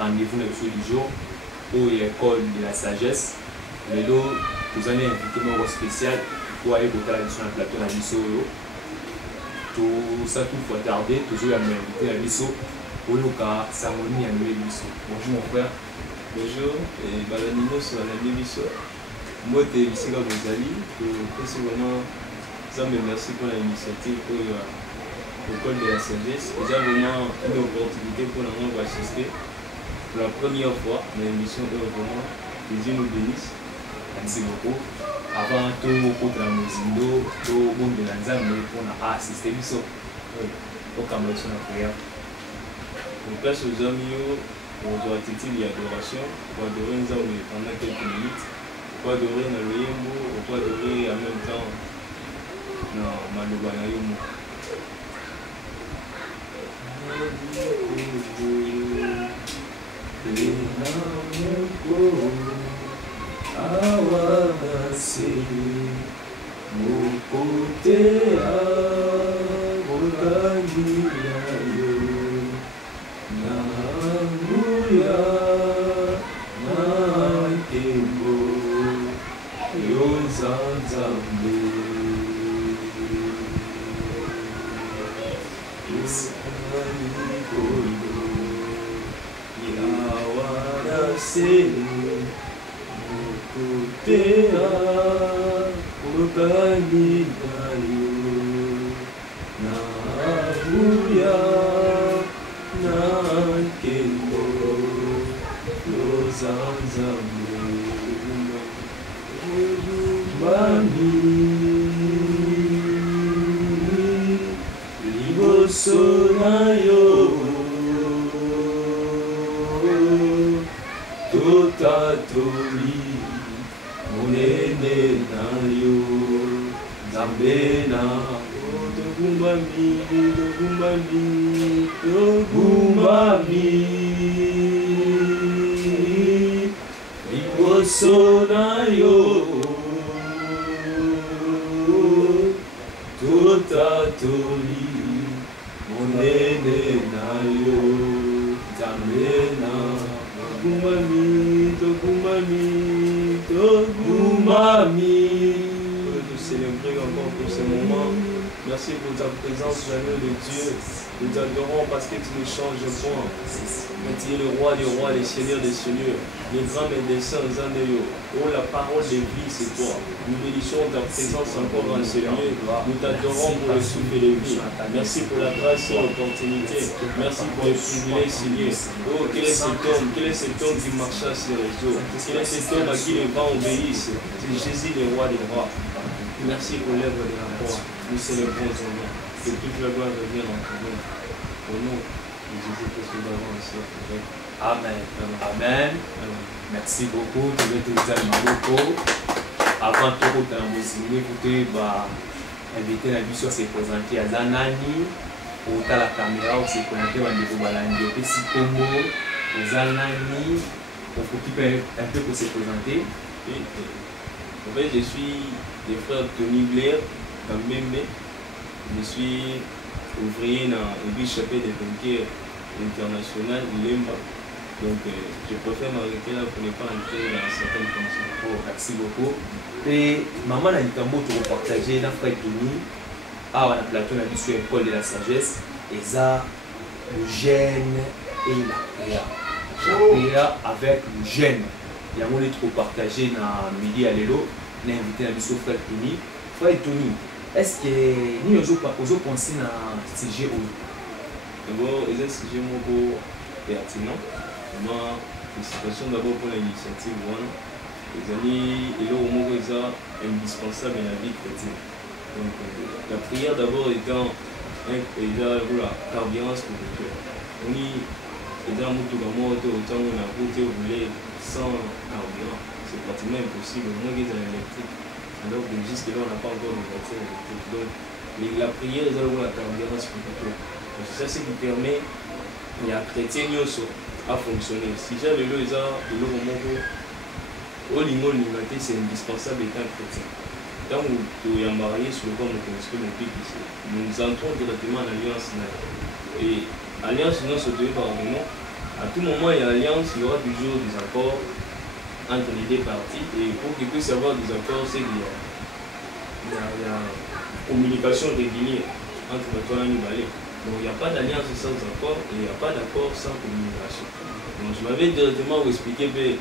Rendez-vous du jour pour l'école de la sagesse. Mais là, vous avez un invité spécial pour aller voter sur le plateau de l'Abisso. Tout ça, tout faut tarder, toujours un invité à l'Abisso pour le cas cérémonie à l'Abisso. Bonjour mon frère. Bonjour, et Balanino sur l'Abisso. Moi, je suis ici à Bozali. C'est vraiment ça, me merci pour l'initiative pour l'école de la sagesse. C'est vraiment une opportunité pour nous assister. Pour la première fois, l'émission est vraiment que Dieu nous bénisse. Merci beaucoup. Avant tout, pour la Mozindo, tout le monde de l'Anzam, on a assisté au Cameroun sur la prière. On place aux amis, on doit être l'adoration, on doit adorer pendant quelques minutes, on doit adorer dans le Yembo, on doit adorer en même temps dans Malobana Yomo. Awasi mupotea bokanirayo namuya natembo yonzanzambe isarikoyo yawarase Tea ukanirayo namuya nakendo yozanzambe mami liboso nayo totatoli Munene nayo Zambena Togumbami Togumbami Togumbami Liboso nayo Totatoli Munene nayo Zambena Togumbami Togumbami Togumami. Nous célébrer encore pour ce moment. Merci pour ta présence, l'agneau de Dieu. Nous t'adorons parce que tu nous changes bon. Tu es le roi des rois, les seigneurs des seigneurs, les grands médecins, Zanéo. Oh, la parole de vie, c'est toi. Nous bénissons ta présence encore dans ce lieu. Nous t'adorons pour le souffle de vie. Merci pour la grâce et l'opportunité. Merci pour les privilèges, Seigneur. Oh, quel est cet homme? Quel est cet homme qui marcha sur les eaux? Quel est cet homme à qui les vents obéissent? C'est Jésus, le roi des rois. Merci pour l'œuvre de la croix. Nous célébrons ton nom. Que toute la gloire revienne en ton nom. Au nom de Jésus-Christ, nous avons ici. Amen. Amen. Merci beaucoup. Je vais te dire beaucoup. Avant tout, dans vos signes, vous pouvez inviter la vie sur se présenter à Zanani. Pour la caméra, on s'est connecté à Ndeko Balandi. Et si Congo, aux Zanani, on peut un peu pour se présenter. En fait, je suis le frère Tony Blair dans Mbembe. Je suis ouvrier dans l'église chapelle des banquiers internationales, Lemba. Donc, je préfère m'arrêter là pour ne pas entrer dans certaines fonctions. Oh, merci beaucoup. Et maman a dit que tu partager dans frère Tony, on a plateau sur l'école de la sagesse, et ça, le gène et la prière. La prière avec le gène. Il y a un trop partagé dans le midi à l'élo. On a invité à frère Tony. Frère Tony, est-ce que nous avons pensé à ce sujet? D'abord, c'est un sujet pertinent. Moi, félicitations d'abord pour l'initiative. Les amis, et là, au moins, c'est indispensable dans la vie chrétienne. Donc, la prière d'abord étant la carburance pour le cœur. On y est dans le monde, autant on a voté, on voulait sans carburant. C'est pratiquement impossible, au moins qu'il y ait l'électrique. alors que jusque-là, on n'a pas encore de vaccin. Donc, la prière, c'est la carrière spirituelle. C'est ça ce qui permet à chrétien à fonctionner. Si j'ai le lot, c'est indispensable d'être un chrétien. Tant que tu es marié sur le corps de nous entrons directement en alliance. Et alliance, non, c'est pardon. À tout moment, il y a alliance, il y aura toujours des accords entre les deux parties. Et pour qu'il puisse y avoir des accords, c'est qu'il y a communication régulière entre toi et nous. Donc il n'y a pas d'alliance sans accord et il n'y a pas d'accord sans communication. Donc je m'avais directement expliqué que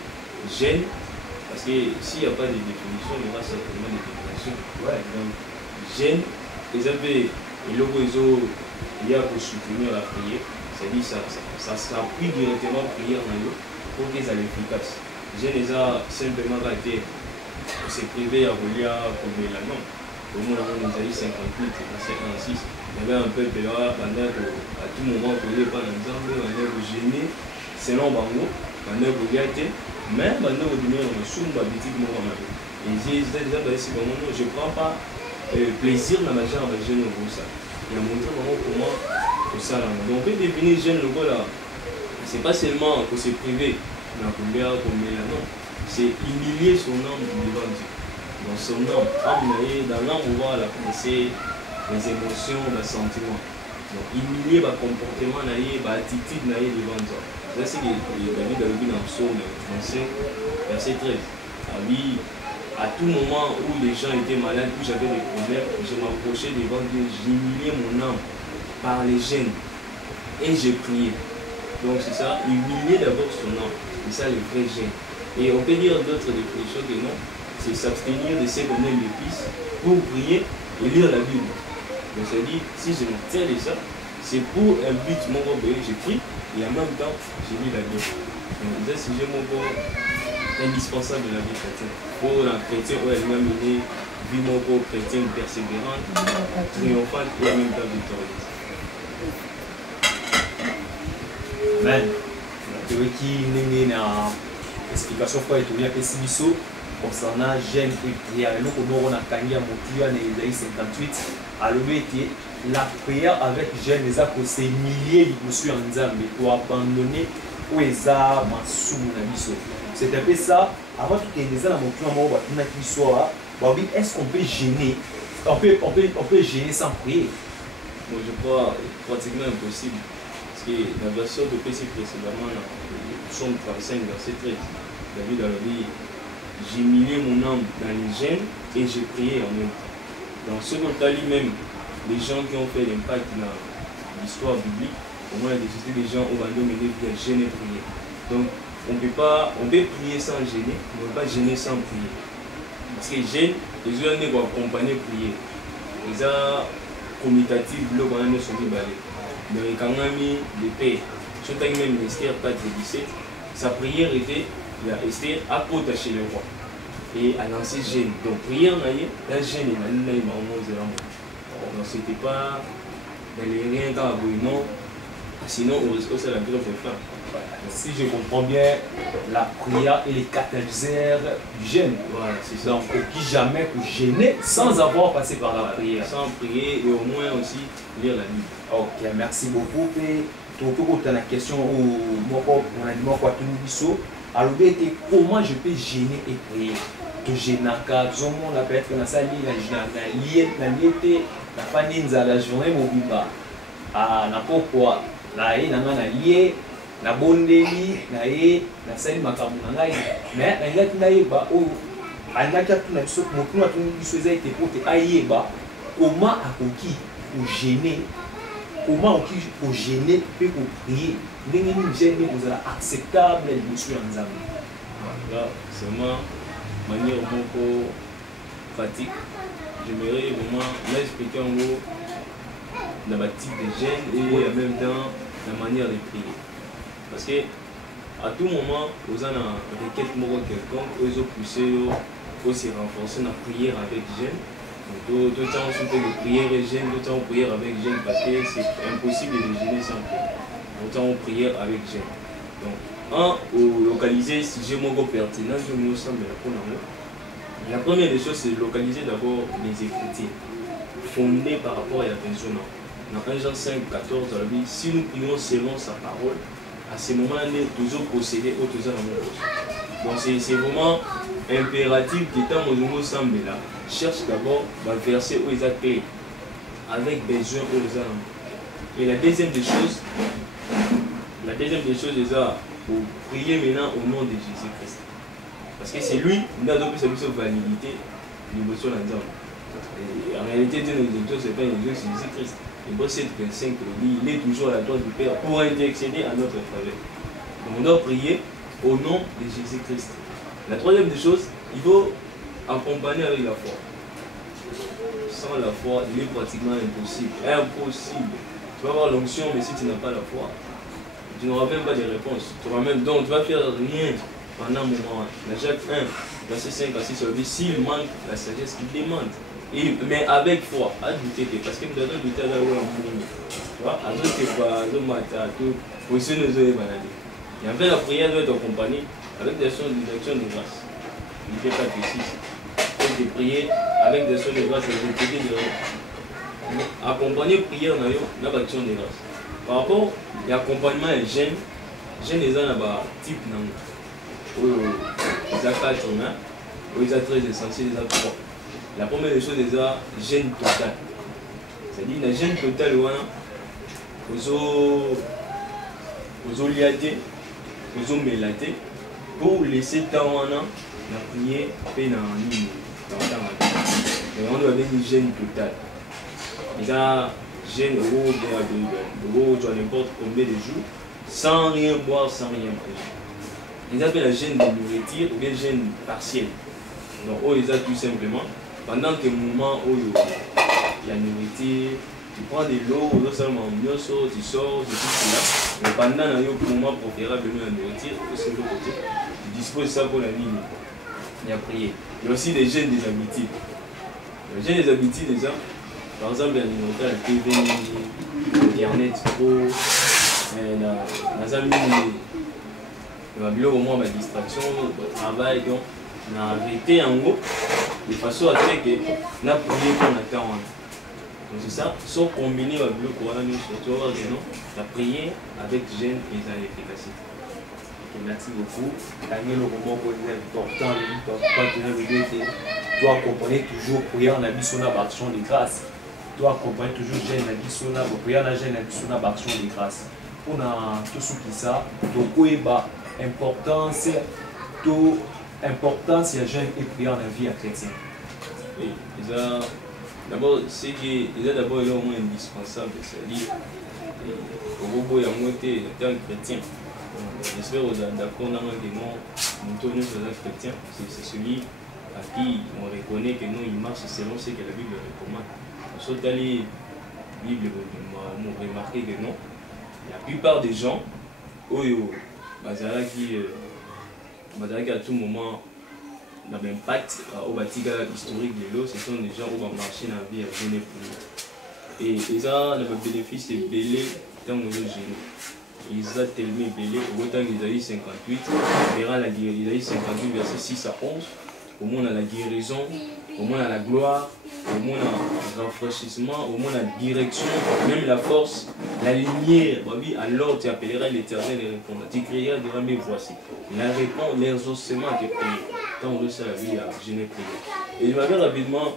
gêne, parce que s'il n'y a pas de définition, il y aura certainement des définitions. Ouais, donc gêne, les abbés, et le réseau, il y a pour soutenir la prière, c'est-à-dire ça s'appuie directement à la prière dans l'eau pour qu'ils soient efficaces. Gêne, les a simplement été, c'est privé à relire pour la non. Au moins, on nous a dit 58, c'est 56. Il y avait un peuple là, pendant qu'à tout moment, on ne pas ensemble, on est gêné, selon Bango, on est gâté, mais maintenant, on est en somme, on est et je ne prends pas plaisir dans ma chair avec jeune au ça. Il a montré vraiment comment ça là. Donc, on peut définir jeune le là. Ce n'est pas seulement que c'est privé, dans combien qu'on met là, non. C'est humilier son âme devant Dieu. Dans son âme, dans l'âme, on voit la pensée, les émotions, les sentiments. Donc, humilier le comportement, l'attitude devant Dieu. Ça, c'est David a vu dans le psaume français, verset 13. À tout moment où les gens étaient malades, où j'avais des problèmes, je m'approchais devant Dieu, j'humiliais mon âme par les gènes et je priais. Donc, c'est ça, humilier d'abord son âme. C'est ça le vrai gène. Et on peut dire d'autres définitions que non, c'est s'abstenir de ce qu'on aime le plus pour prier et lire la Bible. Donc, ça dit, si je me tiens de ça, c'est pour un but, mon gros bébé, je prie et en même temps, je lis la Bible. Donc, c'est un sujet, mon gros, indispensable de la vie chrétienne. Pour un chrétien, où elle m'a mené, vie, mon gros chrétien persévérante, triomphante et en même temps victorieuse. Amen. Qui n'est pas explication pour être bien pessimistique concernant gêne et prière. Nous, comme on a gagné à Motia, dans les 58, à l'obéité, la prière avec gêne, les actes, c'est milliers de monsieur en Zambie pour abandonner où les armes sous mon avis. C'est un peu ça. Avant tout qu'il y ait des armes, est-ce qu'on peut gêner? On peut gêner sans prier. Moi, je crois pratiquement impossible. Parce que la version de PC précédemment, Psaume 35, verset 13, David a dit, j'ai humilié mon âme dans les gènes et j'ai prié en même temps. Dans ce cas lui-même, les gens qui ont fait l'impact dans l'histoire biblique, au moins des gens au Bando mené via gêner et prier. Donc, on peut prier sans gêner, mais on ne peut pas gêner sans prier. Parce que gêne, les gens vont accompagner prier. Les gens commutatifs, le grand sont mis balais. Mais quand on a mis les paix, surtout même Esther 4 et 17, sa prière était, Esther à côté chez le roi. Et à lancer gêne. Donc, prière, la gêne, donc, c'était pas dans les rien dans la non. Sinon, au risque, c'est la vie de faire. Si je comprends bien, la prière est les catalyseurs du gêne. Voilà, c'est ça. Donc, qui jamais pour gêner sans avoir passé par la prière. Sans prier et au moins aussi lire la Bible. Ok, merci beaucoup. Et tu as la question où on a dit quoi tout nous alors, comment je peux gêner et prier? Tu gênes quand tout le monde a peut-être dans sa ligne, la famille de la journée mobile. Ah, n'importe quoi. La lié. Na bondeli na ye na sali makambo na ngai mais ngati na yeba o andaki atuna biso mokino atuni biso eza ete po te ayeba comment akoki kogene comment akoki kogene mpe koprier ndenge nini gene kozala acceptable liboso ya nzambe. Là, seulement manière moko pratique, j'aimerais vraiment m'expliquer en gros dans le type de gêne et en même temps la manière de prier. Parce que à tout moment, vous avez une requête quelconque, vous avez poussé, vous se renforcer dans la prière avec gêne. Donc, tout le temps, on de prière et gêne, tout le temps, on prière avec gêne parce que c'est impossible de gêner sans prière. Tout le temps, on prière avec gêne. Donc, localiser si j'ai mon pertinent, je me semble pour nous. La première des choses, c'est de localiser d'abord les Écritures, fondées par rapport à la personne. Dans 1 Jean 5, 14, on dit, si nous prions selon sa parole, à ce moment-là, nous sommes toujours possédés au toujours dans mon proche. Donc c'est vraiment impératif que tant que nous sommes là, cherche d'abord le verset où ils ont avec besoin où ils ont. Et la deuxième des choses, c'est ça, pour prier maintenant au nom de Jésus-Christ. Parce que c'est lui qui a donné sa validité, l'émotion dans. En réalité, Dieu ce n'est pas une élection, c'est Jésus-Christ. Hébreux 7, 25, il est toujours à la droite du Père pour intercéder à notre faveur. Donc on doit prier au nom de Jésus-Christ. La troisième des choses, il faut accompagner avec la foi. Sans la foi, il est pratiquement impossible. Impossible. Tu vas avoir l'onction, mais si tu n'as pas la foi, tu n'auras même pas de réponse. Donc tu vas faire rien pendant un moment. Dans Jacques 1, verset 5 à 6, on dit s'il manque la sagesse, il demande. Mais avec foi, à douter, parce que nous avons douté à la où tu vois, à douter pas, à tout, pour essayer de nous aider. Et en fait, la prière doit être accompagnée avec des actions de grâce. Il ne fait pas de 6. Il faut prier avec des actions de grâce et répéter des règles. Accompagner prière dans l'action de grâce. Par rapport à l'accompagnement et jeûne les gens là-bas, type où ils ont 4 mains, où ils ont très essentiels, ils ont 3. La première des choses, c'est le jeûne total. C'est-à-dire, le jeûne total, vous liater, vous mélater, pour laisser temps la prière, et on doit avoir une jeûne total. Ils ont jeûne n'importe combien de jours, sans rien boire, sans rien manger. Ils appellent la jeûne de nourriture ou bien jeûne partiel. Donc, ils ont tout simplement. Pendant que le moment où il y a la nourriture, tu prends de l'eau, tu sors, tu tout là. Mais pendant le moment préférable de la nourriture, tu disposes ça pour la nuit. Il y a prié. Il y a aussi des jeûnes des habitudes. Les jeûnes des habitudes, déjà, par exemple, il y a la TV, Internet Pro, dans un milieu, au moins, ma distraction, le travail, donc, on a arrêté en haut. De façon à ce que nous avons prié qu'on attend. Donc c'est ça, sans combiner avec le coronavirus, tu vas voir la prière avec jeûne et sa efficacité. Merci beaucoup. Daniel, le moment où il est important, tu dois accompagner toujours prière en action de grâce. Tu dois accompagner toujours jeûne en prière en action de grâce. Pour tout ce qui ça, donc importance il y a jeûne et prière dans la vie chrétienne. Oui, d'abord, c'est d'abord au moins indispensable, c'est-à-dire, au robot, il y a moins été un chrétien. J'espère que d'accord, nous sommes chrétiens, c'est celui à qui on reconnaît que nous, il marche selon ce que la Bible recommande. Sauf dans les Bibles, on remarqué que non, la plupart des gens, qui à tout moment n'a impact au bâtiment historique de l'eau, ce sont des gens qui vont marcher dans la vie à jeûner pour nous. Et ça, le bénéfice est belé dans nos génie. Ils ont tellement belé, au temps d'Isaïe 58, verra la guérison, Isaïe 58, verset 6 à 11, au moins on a la guérison, au moins on a la gloire, au moins on a le rafraîchissement, au moins la direction, même la force, la lumière. Alors tu appelleras l'Éternel et répondra. Tu crieras devant mes voici. La réponse, l'exaucement de prière. Quand on veut ça, la vie, je n'ai prié. Et je m'avais rapidement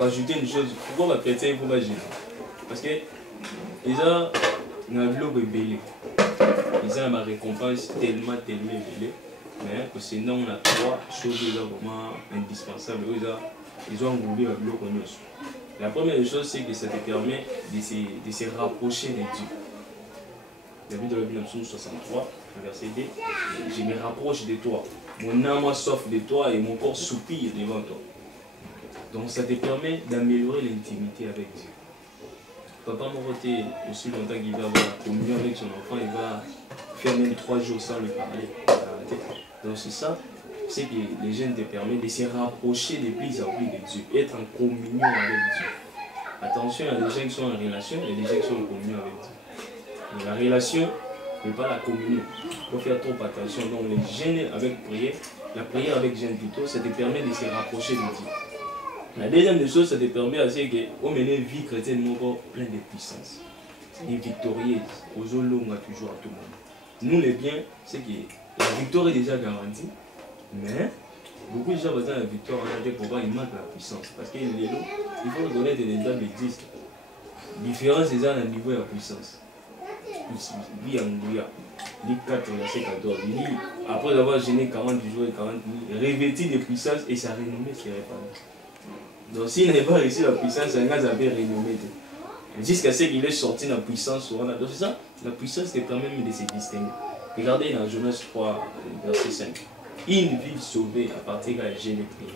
ajouté une chose. Pourquoi les chrétiens ne faut pas gêner? Parce que ils ont un globe belé. Ils ont ma récompense tellement belé. Mais sinon, on a 3 choses vraiment indispensables. Ils ont englobé le bloc. La première chose, c'est que ça te permet de se rapprocher de Dieu. La Bible de la Bible, Psaume 63, verset 2, je me rapproche de toi. Mon âme a soif de toi et mon corps soupire devant toi. Donc ça te permet d'améliorer l'intimité avec Dieu. Papa m'a voté aussi longtemps qu'il va avoir la communion avec son enfant, il va faire même 3 jours sans lui parler. Donc c'est ça, c'est que les jeunes te permettent de se rapprocher de plus en plus de Dieu, être en communion avec Dieu. Attention, il y a des gens qui sont en relation et des gens qui sont en communion avec Dieu. Mais la relation n'est pas la communion. Il faut faire trop attention. Donc les jeunes avec prière, la prière avec jeûne plutôt, ça te permet de se rapprocher de Dieu. La deuxième des choses, ça te permet aussi que on mène une vie chrétienne pleine de puissance. C'est victorieuse, aux longues toujours à tout le monde. Nous les biens, c'est que la victoire est déjà garantie, mais beaucoup de gens ont la victoire en Dieu pour voir il manque la puissance. Parce qu'il faut reconnaître les exemples existent. Différence déjà dans le niveau de la puissance. Il y a 4, verset 14. Il dit, après avoir gêné 40 jours et 40 nuits, revêti de puissance et sa renommée s'est répandue. Donc s'il n'est pas réussi la puissance, un gars avait renommé. Jusqu'à ce qu'il est sorti dans la puissance. Donc c'est ça, la puissance te permet même de se distinguer. Regardez dans Genèse 3, verset 5. Une ville sauvée à partir de la gêne de prière.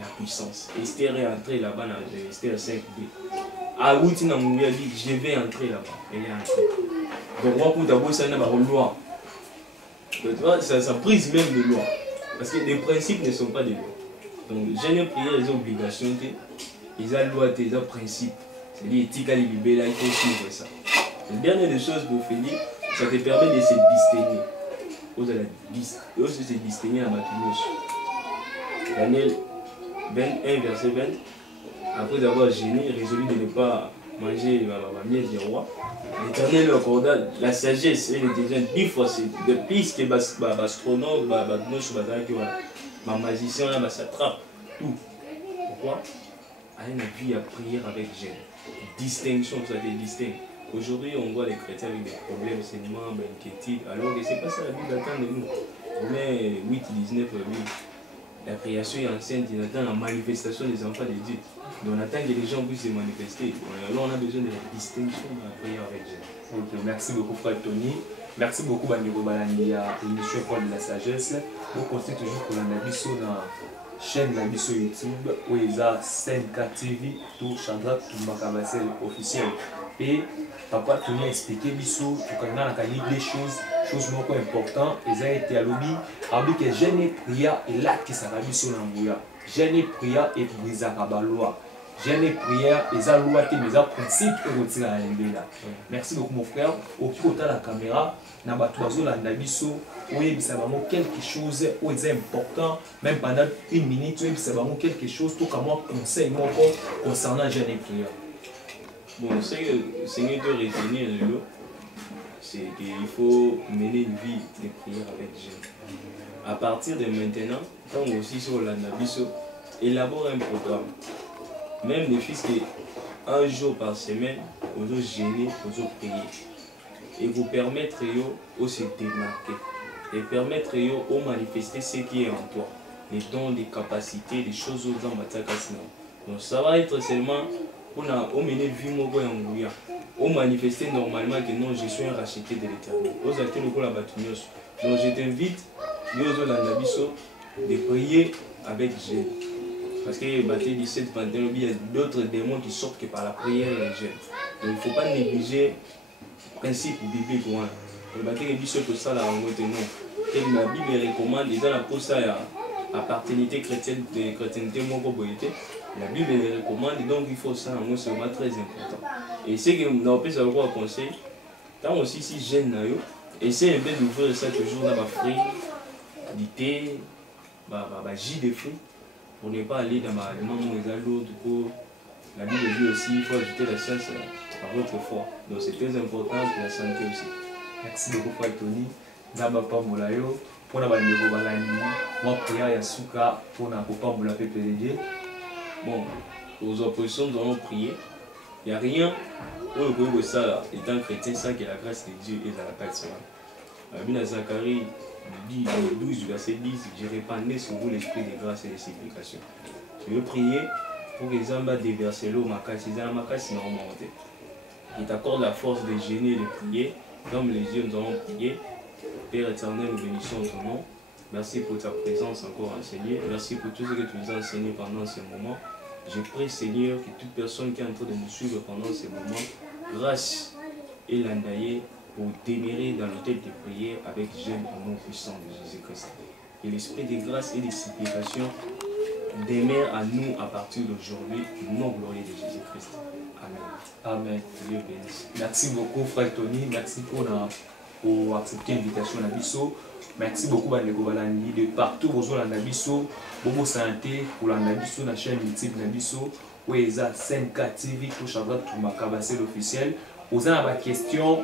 La puissance. Esther est entrée là-bas dans Esther 5b. Aoutina Mouya a dit, je vais entrer là-bas. Elle est entrée. Donc moi pour d'abord ça n'a pas de loi. Donc tu vois, ça prise même de loi. Parce que les principes ne sont pas des lois. Donc jeûne prière, ils ont obligation, ils ont loi, ils ont principe. C'est-à-dire éthique à l'ibéla, il faut suivre ça. La dernière des choses pour Félix, ça te permet de se distinguer. Vous allez se distinguer en Matthieu. Daniel 21, verset 20. Après avoir gêné, résolu de ne pas manger la miel du roi, l'Éternel lui accorda la sagesse et l'intelligence 10 fois de plus que l'astronome, le magicien, le satrape, tout. Pourquoi? Elle a vu à prière avec gêne. Distinction, ça te distingue. Aujourd'hui, on voit les chrétiens avec des problèmes, saignements, inquiétudes, alors que ce n'est pas ça la Bible attend de nous. Romains 8, 19, oui. La création est enceinte, il attend la manifestation des enfants de Dieu. Donc on attend que les gens puissent se manifester. Alors on a besoin de la distinction de la prière avec Dieu. Ok, merci beaucoup frère Tony. Merci beaucoup Bandeko Balani à l'émission Paul de la Sagesse. Vous continuez toujours pour la sur la chaîne de YouTube où il y a SNK TV, tout Chandra, tout Makabasel officiel. Et papa Tony a expliqué Bissou, tout le monde a dit des choses importantes. Ils ont été à l'objet, avec que jeûne et prière et là qui s'arrête sur l'embouya. Jeûne et prière et brise à la loi. Jeûne et prière, et la loi qui nous a principe et retirer à l'embouya. Merci beaucoup mon frère. Au qui autant la caméra, n'a pas tout à l'heure Bissou. Oui, c'est vraiment quelque chose où c'est important, même pendant une minute, oui, c'est vraiment quelque chose, tout comme moi, conseil concernant jeûne et prière. Bon, ce que le Seigneur doit retenir, c'est qu'il faut mener une vie de prière avec Dieu. À partir de maintenant, quand aussi sur la Nabiso, élabore un programme. Même les fils qui, un jour par semaine, vous gêner, vous prier. Et vous permettre de se démarquer. Et permettre de manifester ce qui est en toi. Les dons, les capacités, les choses aux hommes. Donc ça va être seulement pour mener une vie en on manifester normalement que non, je suis un racheté de l'Éternel. Donc je t'invite de prier avec Dieu. Parce que Matthieu 17, 21, il y a d'autres démons qui sortent que par la prière et le jeûne. Donc il ne faut pas négliger le principe biblique. Le Matthieu 17, tout ça, la Bible recommande, ils ont la pose à paternité chrétienne, de chrétienté, la Bible les recommande, donc il faut ça, c'est vraiment très important. Et ce que nous avons savoir conseil, quand aussi si jeune, essayez un peu d'ouvrir ça toujours dans ma fruits, du thé, jus de fruits, pour ne pas aller dans ma maman les l'autre. La Bible dit aussi, il faut ajouter la science à votre foi. Donc c'est très important pour la santé aussi. Merci beaucoup, Frère Tony. D'abord, Molayo, pour la balani, moi, prière Yasuka, pour la Papa Moula PPD. Bon, aux oppositions, nous allons prier. Il n'y a rien où ça, là, étant chrétien, sans que la grâce de Dieu est à la paix. La Bible de Zacharie dit, 12, verset 10, je répandrai sur vous l'esprit de grâce et de supplication. Je veux prier pour que les hommes déversent l'eau, ma casse, ils ont ma casse, ils remonté. Il t'accorde la force de gêner et de prier. Comme les yeux, nous allons prier. Père éternel, nous bénissons ton nom. Merci pour ta présence encore enseignée. Merci pour tout ce que tu nous as enseigné pendant ces moments. Je prie, Seigneur, que toute personne qui est en train de nous suivre pendant ces moments, grâce et l'endailler pour demeurer dans l'hôtel de prière avec jeûne au nom puissant de Jésus-Christ. Que l'esprit de grâce et de supplication demeure à nous à partir d'aujourd'hui, au nom glorieux de Jésus-Christ. Amen. Amen. Dieu bénisse. Merci beaucoup, Frère Tony. Merci pour pour accepter l'invitation à biso. Merci beaucoup bandeko balandi de partout vous la biso, bobo santé pour la biso na chaîne YouTube na biso, Weza 5K TV touche à droite pour Makabase l'officiel. Vous avez des questions,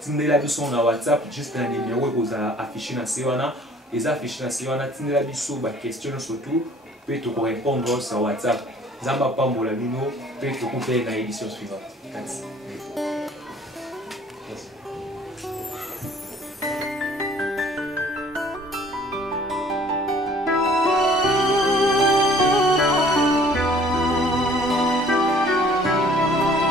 tindela biso na WhatsApp juste un numéro que vous affiché na Sewana, les affichés na Sewana tindela biso ba questions surtout peut te répondre sur WhatsApp. Zamba Pambola Bino peut te couper dans l'édition suivante. Merci.